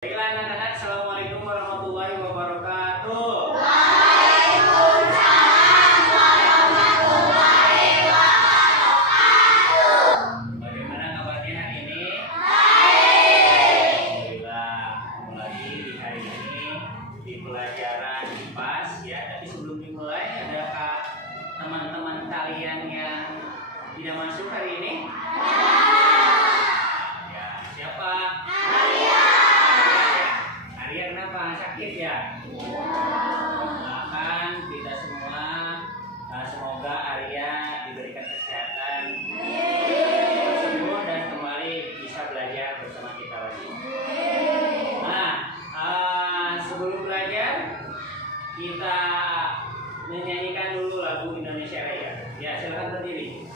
Baiklah anak-anak, Assalamualaikum warahmatullahi wabarakatuh. Waalaikumsalam warahmatullahi wabarakatuh. Bagaimana kabarnya hari ini? Baik. Alhamdulillah, ketemu lagi di hari ini di pelajaran IPAS ya. Tapi sebelum dimulai, adakah teman-teman kalian yang tidak masuk hari ini? Ya, siapa? Arya kenapa? Sakit ya? Doakan kita semua, semoga Arya diberikan kesehatan, sembuh dan kembali bisa belajar bersama kita lagi. Nah, sebelum belajar kita menyanyikan dulu lagu Indonesia Raya. Ya, silakan berdiri.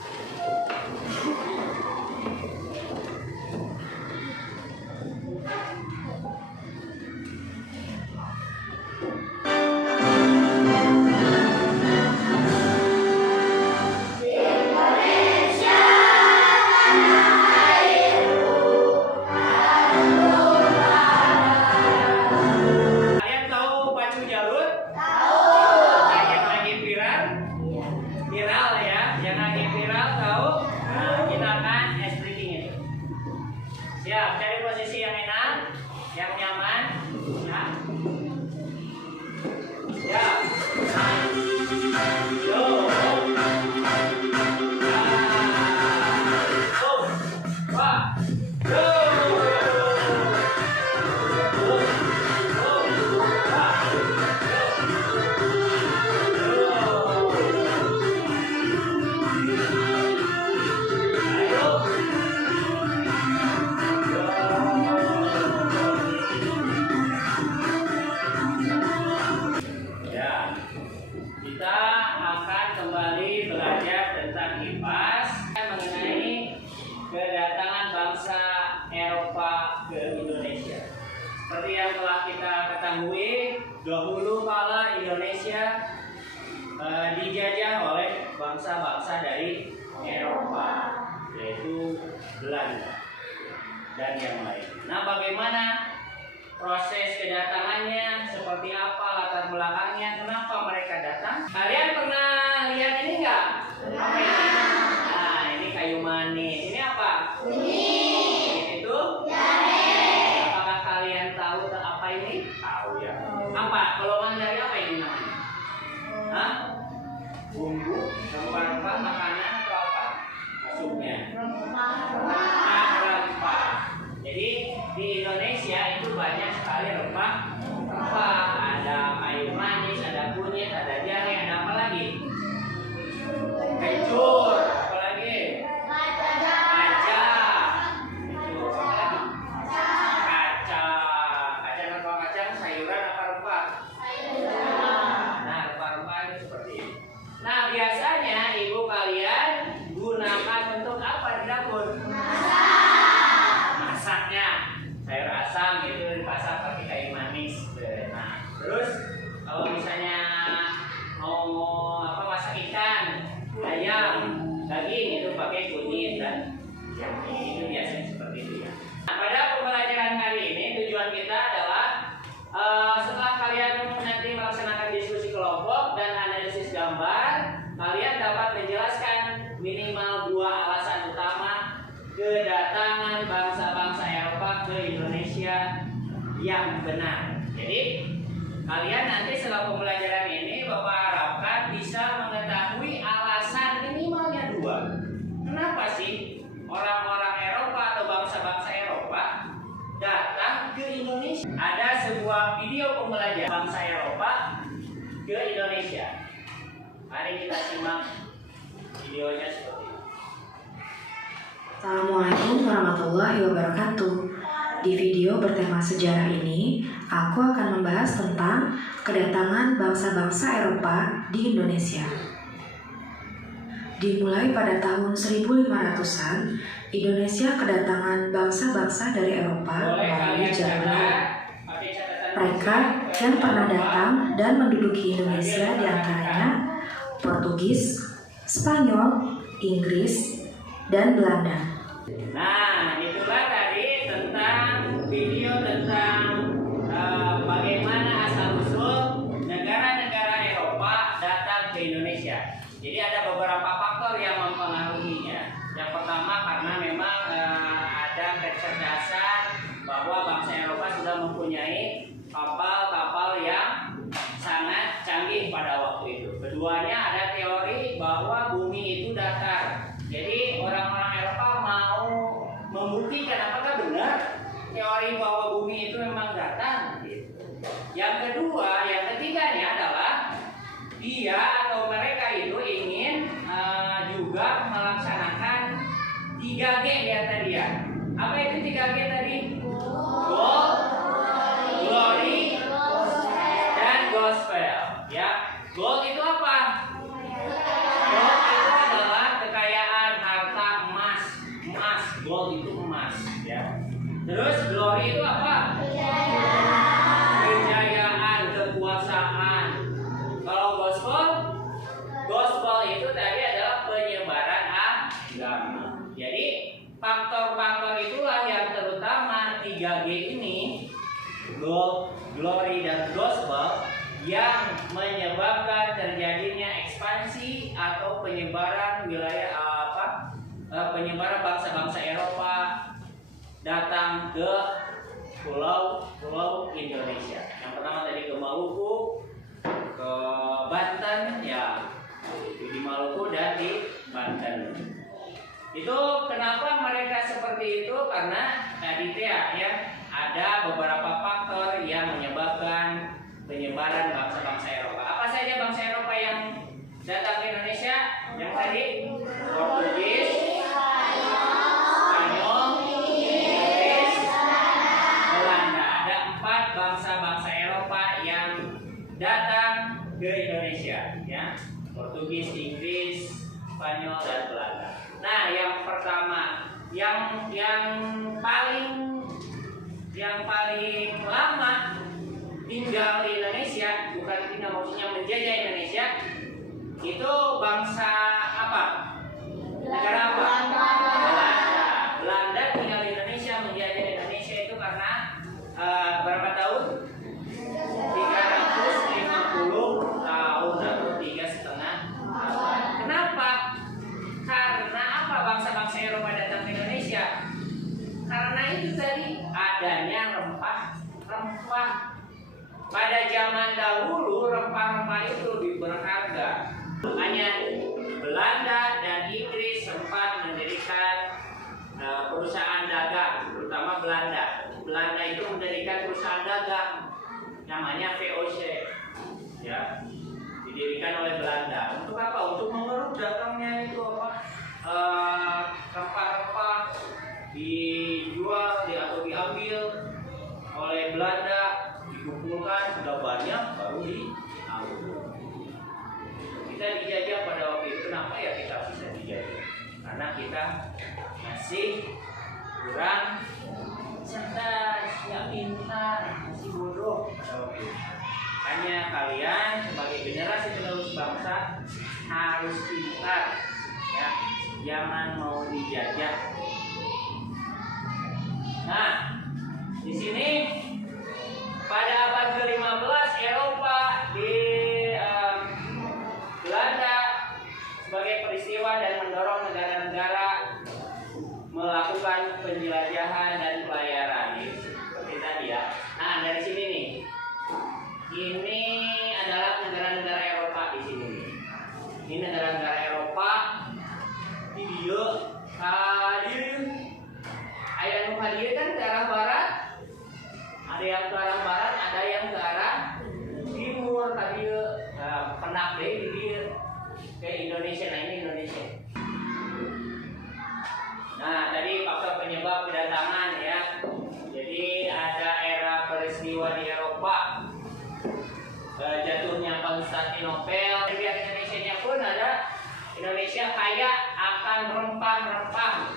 Kalian tahu pacu Jarut? Yang lagi viral? Viral ya, yang lagi viral tahu? Nah, kita akan ice breaking itu. Siap, cari posisi yang enak, yang nyaman. Ya. Siap. Yo. Wah. Yo. Ya, kita akan kembali belajar tentang IPAS mengenai kedatangan bangsa Eropa ke Indonesia. Seperti yang telah kita ketahui, dahulu kala Indonesia dijajah oleh bangsa-bangsa dari Eropa, yaitu Belanda dan yang lain. Nah, bagaimana proses kedatangannya, seperti apa latar belakangnya, kenapa mereka datang? Kalian pernah lihat ini enggak? Apa ini? Nah, ini kayu manis. Ini apa? Kuning. Itu? Jahe. Apakah kalian tahu apa ini? Tahu ya. Apa? Golongan dari apa ini namanya? Hah? Bumbu, rempah-rempah, makanan atau apa? Masuknya? Rempah. Jadi di Indonesia itu banyak sekali rempah. Ada kayu manis, ada kunyit, ada jahe, ada apa lagi? Kencur, apa lagi? Kaca. Kencur, apa lagi? Kacang atau kacang, sayuran apa rempah? Nah, rempah-rempah itu seperti ini. Nah, biasanya ibu kalian gunakan untuk apa di dapur? Masaknya sayur asam itu dimasak pakai kayu manis. Nah, terus kalau misalnya mau masak ikan, ayam, daging itu pakai kunyit dan jahe. Itu biasanya seperti itu ya. Nah, pada pembelajaran kali ini tujuan kita adalah setelah kalian nanti melaksanakan diskusi kelompok dan analisis gambar, kalian dapat menjelaskan minimal 2 alasan utama kedatangan bangsa-bangsa Eropa ke Indonesia yang benar. Jadi kalian nanti setelah pembelajaran ini Bapak harapkan bisa mengetahui alasan minimalnya 2. Kenapa sih orang-orang Eropa atau bangsa-bangsa Eropa datang ke Indonesia? Ada sebuah video pembelajaran bangsa Eropa ke Indonesia. Mari kita simak videonya seperti ini. Assalamualaikum warahmatullahi wabarakatuh. Di video bertema sejarah ini, aku akan membahas tentang kedatangan bangsa-bangsa Eropa di Indonesia. Dimulai pada tahun 1500-an, Indonesia kedatangan bangsa-bangsa dari Eropa melalui jalur laut. Mereka yang pernah datang dan menduduki Indonesia diantaranya Portugis, Spanyol, Inggris, dan Belanda. Nah, itulah tadi tentang video tentang bagaimana asal-usul negara-negara Eropa datang ke Indonesia. Jadi ada beberapa faktor yang mempengaruhinya. Yang pertama karena memang ada kecerdasan bahwa bangsa Eropa sudah mempunyai kapal-kapal yang sangat canggih pada waktu itu. Keduanya ada teori bahwa bumi itu datar. Jadi orang-orang Eropa mau membuktikan apakah benar teori bahwa bumi itu memang datar. Yang kedua, yang ketiganya adalah dia atau mereka itu ingin juga melaksanakan 3G ya tadi ya. Apa itu 3G tadi? Gold, glory, dan gospel. Ya, gold itu apa? Gold itu adalah kekayaan, harta, emas. Gold itu emas. Ya. Terus glory itu apa? Kejayaan, kekuasaan. Kalau gospel itu tadi adalah penyebaran agama. Jadi faktor-faktor itulah yang terutama 3G ini, gold, glory, dan gospel, yang menyebabkan terjadinya ekspansi atau penyebaran wilayah penyebaran bangsa-bangsa Eropa datang ke pulau Indonesia. Yang pertama tadi ke Maluku, ke Banten, ya di Maluku dan di Banten. Itu kenapa mereka seperti itu? Karena tadi ya ada beberapa faktor yang menyebabkan penyebaran bangsa-bangsa Eropa. Apa saja bangsa Eropa yang datang ke Indonesia? Yang tadi Portugis, Spanyol, Inggris, Belanda. Ada 4 bangsa-bangsa Eropa yang datang ke Indonesia, ya. Portugis, Inggris, Spanyol, dan Belanda. Nah, yang pertama, yang paling lama tinggal di Indonesia, bukan tinggal maksudnya menjajah Indonesia, itu bangsa apa? Negara apa? Belanda tinggal di Indonesia, menjajah Indonesia itu karena berapa tahun? 350 tahun atau 3,5 tahun. Kenapa? Karena apa bangsa-bangsa Eropa datang ke Indonesia? Karena itu tadi adanya rempah-rempah. Pada zaman dahulu rempah-rempah itu lebih berharga. Makanya Belanda dan Inggris sempat mendirikan perusahaan dagang, terutama Belanda. Belanda itu mendirikan perusahaan dagang namanya VOC, ya, didirikan oleh Belanda. Untuk apa? Untuk mengeruk dagangnya itu apa? Rempah-rempah dijual atau diambil oleh Belanda, dikumpulkan sudah banyak baru diambil. Kita dijajah pada waktu itu. Kenapa ya kita bisa dijajah? Karena kita masih kurang cerdas, nggak pintar, masih bodoh pada waktu itu. Hanya kalian sebagai generasi penerus bangsa harus pintar, ya, jangan mau dijajah. Nah, di sini pada abad ke-15 Eropa di Belanda sebagai peristiwa dan mendorong negara-negara melakukan penjelajahan dan pelayaran seperti tadi ya. Nah, dari sini nih. Ini adalah negara-negara Eropa di sini nih. Ini negara-negara Eropa. Di dia hadir. Ayat hadir kan ke arah barat. Ada yang ke arah barat, ada yang ke arah timur. Tadi pernah di dia ke Indonesia. Nah, ini Indonesia. Nah, tadi faktor penyebab kedatangan ya. Jadi ada era peristiwa di Eropa. Jatuhnya Konstantinopel. Di pihak Indonesia pun ada Indonesia kaya akan rempah-rempah.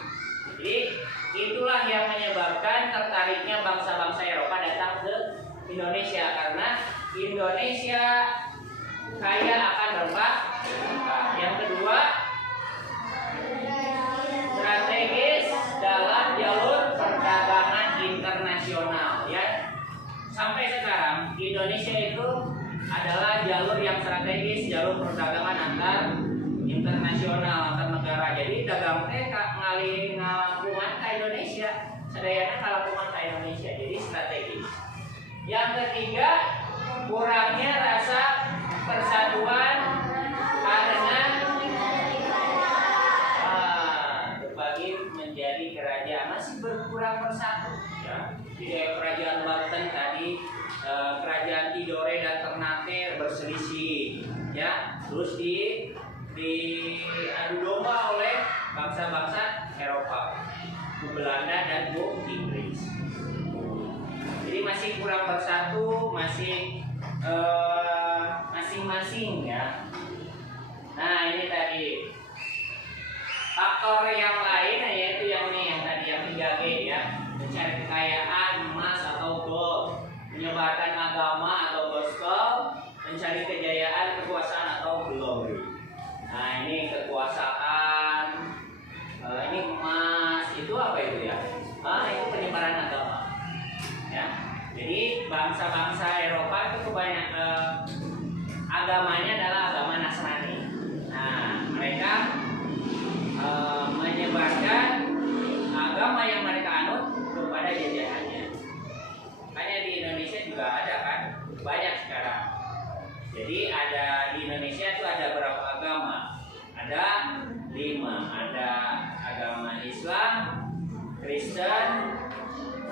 Jadi itulah yang menyebabkan tertariknya bangsa-bangsa Eropa datang ke Indonesia, karena Indonesia kaya akan rempah. Yang kedua, strategis dalam jalur perdagangan internasional. Indonesia itu adalah jalur yang strategis, jalur perdagangan antar internasional, antar negara. Jadi dagang teh ngalih ngalakuman ke Indonesia, sadayana ngalakuman ke Indonesia. Jadi strategis. Yang ketiga, kurangnya rasa persatuan karena berbagi menjadi kerajaan masih berkurang persatu. Ya, di kerajaan Banten tadi, kerajaan Tidore dan Ternate berselisih, ya, terus diadu domba oleh bangsa-bangsa Eropa, Belanda dan Inggris. Jadi masih kurang bersatu, masih masing-masing ya. Nah ini tadi faktor yang lain yaitu yang ini yang tadi yang 3G ya, mencari kekayaan emas atau gold, menyebarkan agama atau gospel, mencari kejayaan, kekuasaan atau glory. Nah ini kekuasaan, ini emas, itu apa itu ya? Itu penyebaran agama. Ya, jadi bangsa-bangsa Eropa itu kebanyakan agamanya adalah agama Nasrani. Nah, mereka menyebarkan agama yang mereka anut kepada jajahannya. Makanya di Indonesia juga ada kan, banyak sekarang. Jadi ada di Indonesia itu ada berapa agama? Ada 5. Ada agama Islam,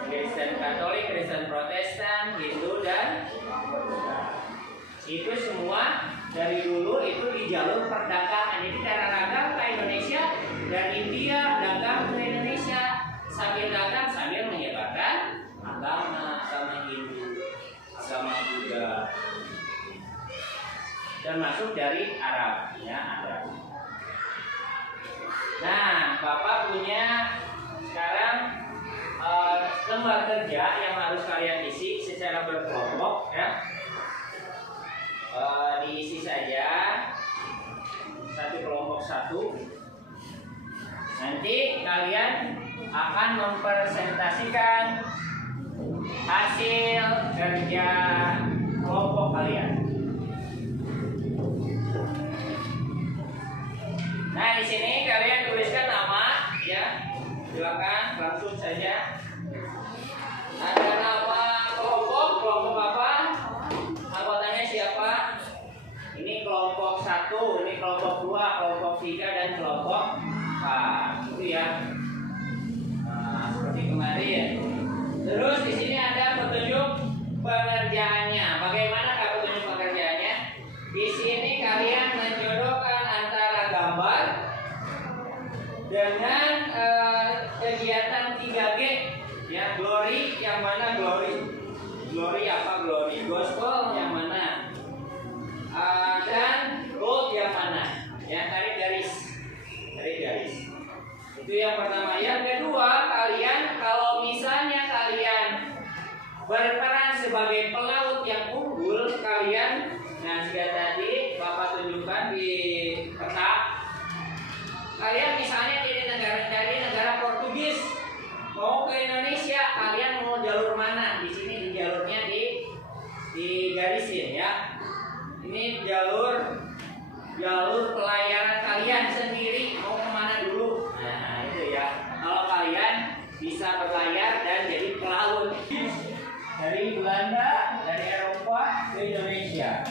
Kristen Katolik, Kristen Protestan, Hindu dan Buddha. Itu semua dari dulu itu di jalur perdagangan. Jadi cara dagang ke Indonesia dan India dagang ke Indonesia, sambil dagang sambil menyebarkan agama Hindu, agama Buddha, dan masuk dari Arab, ya Arab. Nah, Bapak punya sekarang lembar kerja yang harus kalian isi secara berkelompok ya. Diisi saja satu kelompok satu. Nanti kalian akan mempresentasikan hasil kerja kelompok kalian. Nah di sini kalian tuliskan nama ya. Silakan langsung saja. Ada nama kelompok apa? Anggotanya siapa? Ini kelompok 1, ini kelompok 2, kelompok 3 dan kelompok 4. Itu ya. Nah, seperti kemarin. Terus di sini ada petunjuk pengerjaannya. Bagaimana petunjuk pengerjaannya? Di sini kalian menjodohkan antara gambar dengan kegiatan 3G. Ya, glory yang mana glory? Glory apa glory? Gospel yang mana? Dan gold yang mana? Ya, tarik garis. Itu yang pertama. Yang kedua, kalian kalau misalnya kalian berperan sebagai pelaut yang unggul, kalian, nah jika tadi Bapak tunjukkan di peta, kalian misalnya dari negara Portugis mau ke Indonesia, kalian mau jalur mana? Di sini di jalurnya di garisin ya. Ini jalur pelayaran kalian sendiri mau kemana dulu? Nah itu ya. Kalau kalian bisa berlayar dan jadi pelaut dari Belanda, dari Eropa ke Indonesia.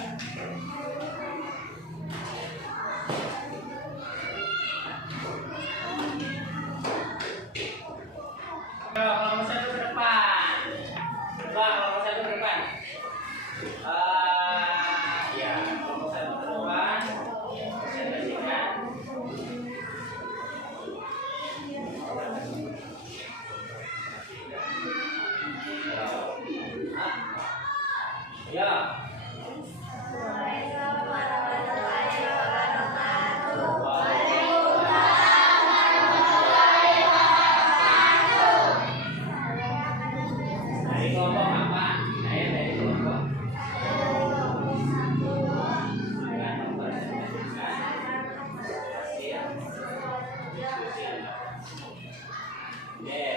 Kelompok 1 ke depan. Kelompok 1 ke depan. Ya, kelompok 1 ke depan. Presentasikan. Ya. Dari kelompok apa? Saya dari kelompok.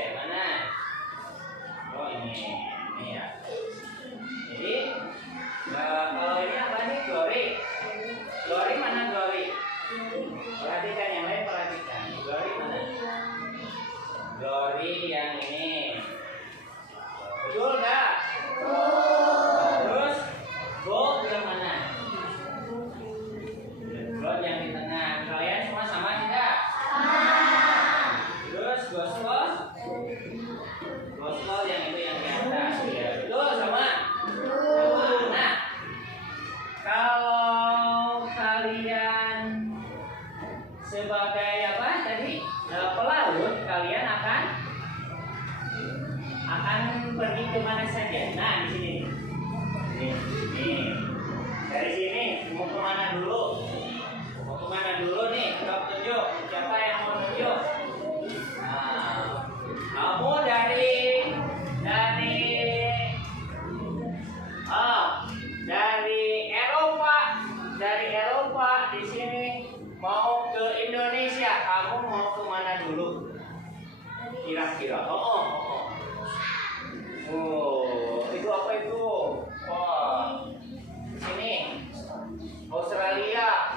Mana? Oh ini ya. Jadi kira-kira? Itu apa itu? Wah, sini Australia.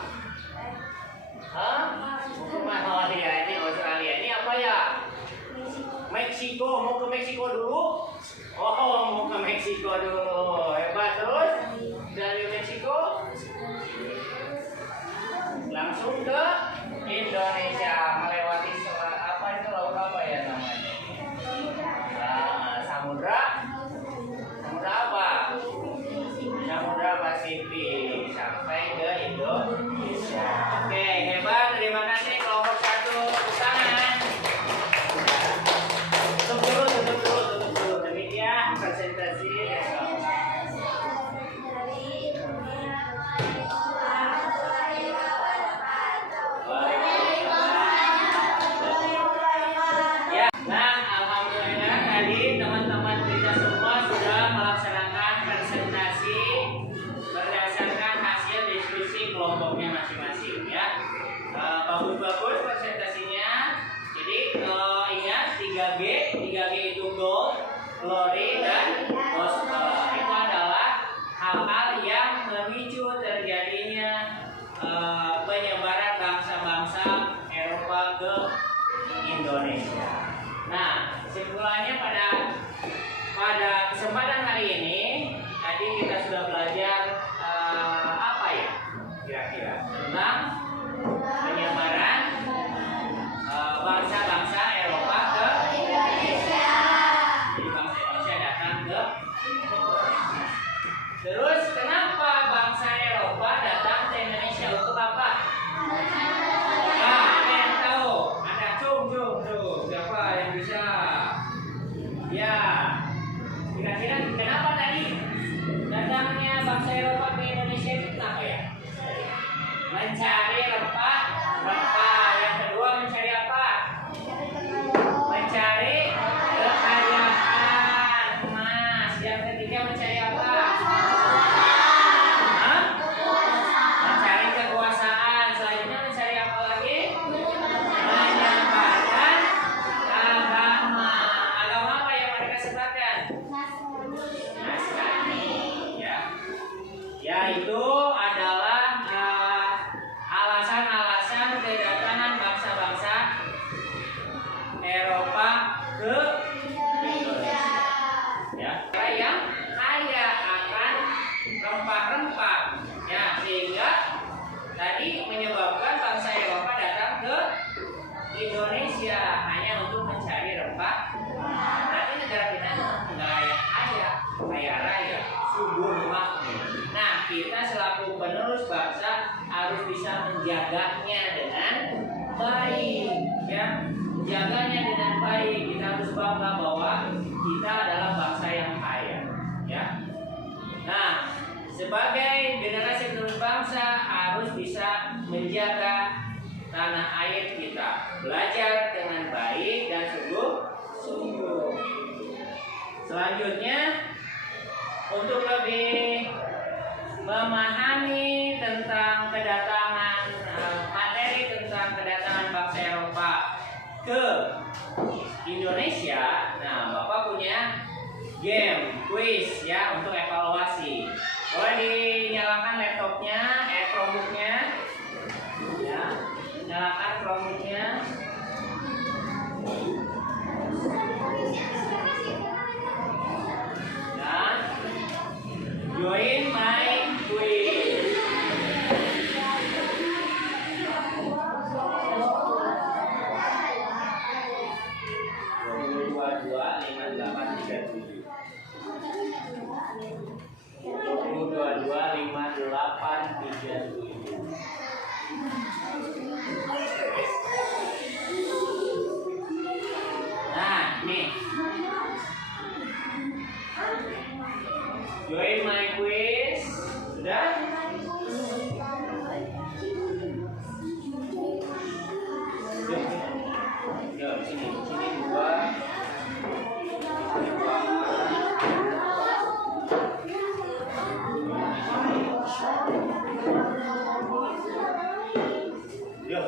Hah? Oh iya, ini Australia. Ini apa ya? Meksiko. Mau ke Meksiko dulu? Oh, mau ke Meksiko dulu. Hebat. Terus dari Meksiko langsung ke Indonesia melewati apa itu, laut apa ya namanya? Samudra apa? Samudra Pasifik sampai ke Indonesia. Oke, hebat. Terima kasih kelompok 1. Tepuk tangan. Tutup dulu. Demikian presentasi. Bagus presentasinya. Jadi ingat 3G itu goal, glory, dan gospel. Itu adalah hal-hal yang memicu terjadinya penyebaran bangsa-bangsa Eropa ke Indonesia. Nah, kesimpulannya pada kesempatan hari ini tadi kita sudah belajar apa ya kira-kira tentang penyebaran bangsa-bangsa Eropa ke Indonesia. Jadi bangsa Indonesia datang ke Indonesia. Terus kenapa bangsa Eropa datang ke Indonesia untuk apa? Ada yang tahu? Ada cung. Siapa yang bisa? Ya. Kira-kira kenapa tadi datangnya bangsa Eropa ke Indonesia itu kenapa ya? Mencari rempah. Yang kedua mencari apa? Mencari kekayaan emas. Yang ketiga mencari apa? Mencari kekuasaan. Selanjutnya mencari apa lagi? Menyebarkan agama. Agama apa yang mereka sebarkan? Nasrani. Ya itu adalah alasan-alasan kedatangan bangsa-bangsa Eropa ke Indonesia. Ya, yang kaya akan rempah-rempah. Ya, sehingga tadi menyebabkan bangsa Eropa datang ke Indonesia hanya untuk mencari rempah. Tapi negara kita negara yang kaya raya, subur makmur. Nah, kita selaku penerus bangsa harus bisa menjaganya dengan baik, ya. Menjaganya dengan baik. Kita harus bangga bahwa kita adalah bangsa yang kaya, ya. Nah, sebagai generasi penerus bangsa harus bisa menjaga tanah air kita, belajar dengan baik dan sungguh-sungguh. Selanjutnya, untuk lebih memahami tentang materi tentang kedatangan bangsa Eropa ke Indonesia. Nah, Bapak punya game quiz ya untuk evaluasi. Boleh dinyalakan laptopnya, Chromebooknya, ya, nyalakan Chromebooknya. Dan join my quiz. Nah, nih. Join my quiz. Sudah? Yuk, sini dua. Yuk.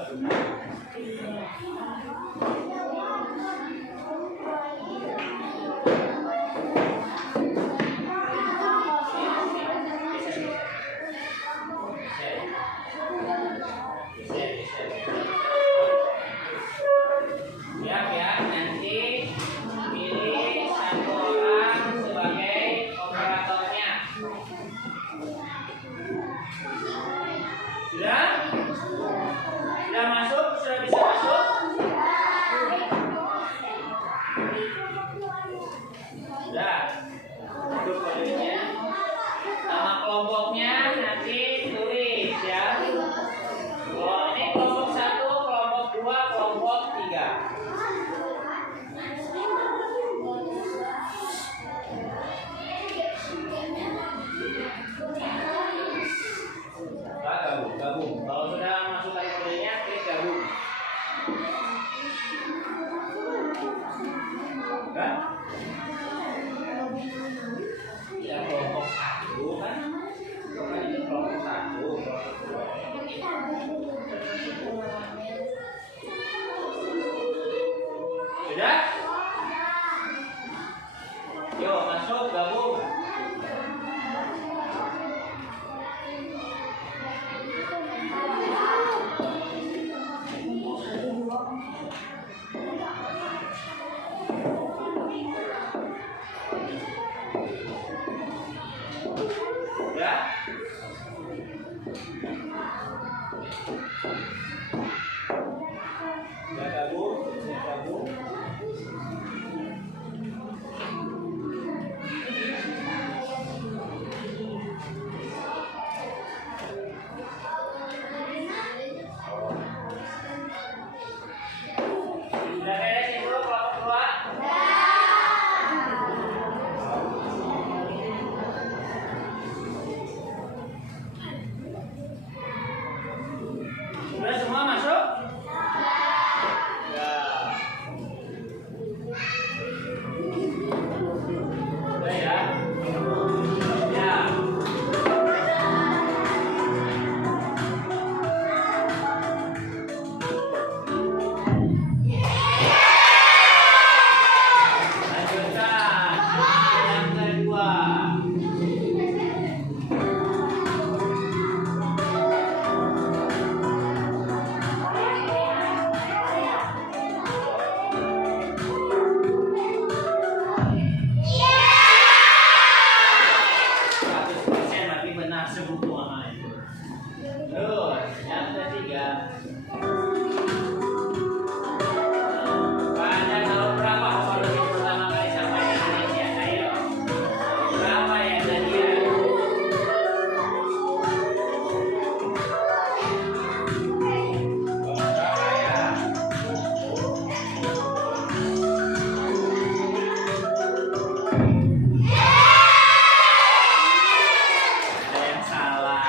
Udah gabung? Udah gabung? Udah beres ibu kelompok 2? Udah semua masuk? Ya. Udah ya? Ya. Lanjutkan. Yang kedua. Tapi benar semua itu. Terus yang ketiga. Pada tahun berapa Apollo pertama kali sampai di Indonesia? Ayo. Berapa ya tadi ya? Berapa ya? Ada yang salah.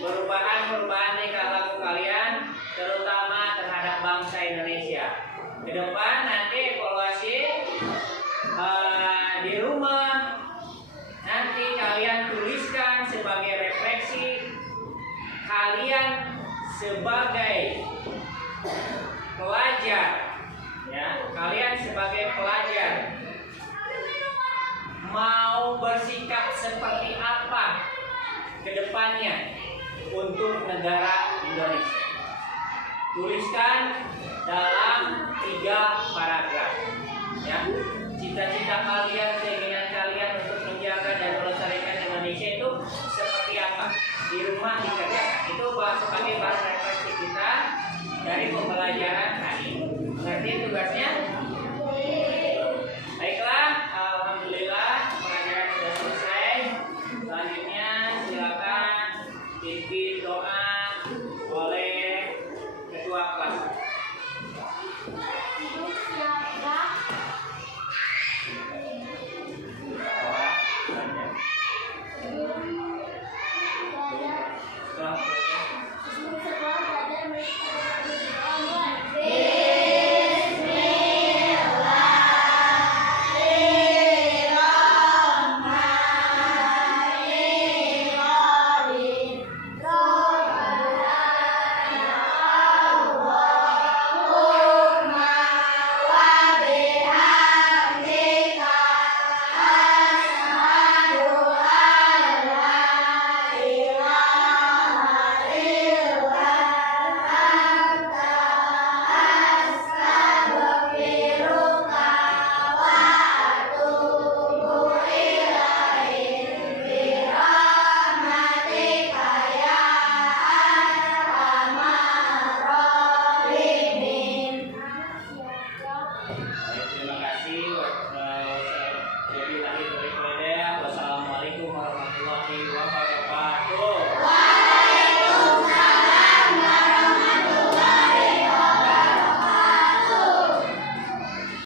perubahan-perubahan tingkah laku kalian, terutama terhadap bangsa Indonesia. Ke depan nanti evaluasi di rumah, nanti kalian tuliskan sebagai refleksi kalian sebagai pelajar, ya, kalian sebagai pelajar mau bersikap seperti apa ke depannya untuk negara Indonesia. Tuliskan dalam 3 paragraf, ya. Cita-cita kalian, keinginan kalian untuk menjaga dan melestarikan Indonesia itu seperti apa? Di rumah dikerjakan. Itu sebagai bahan refleksi kita dari pembelajaran tadi. Mengerti tugasnya? Baiklah, alhamdulillah pelajaran sudah selesai. Selanjutnya silakan pimpin doa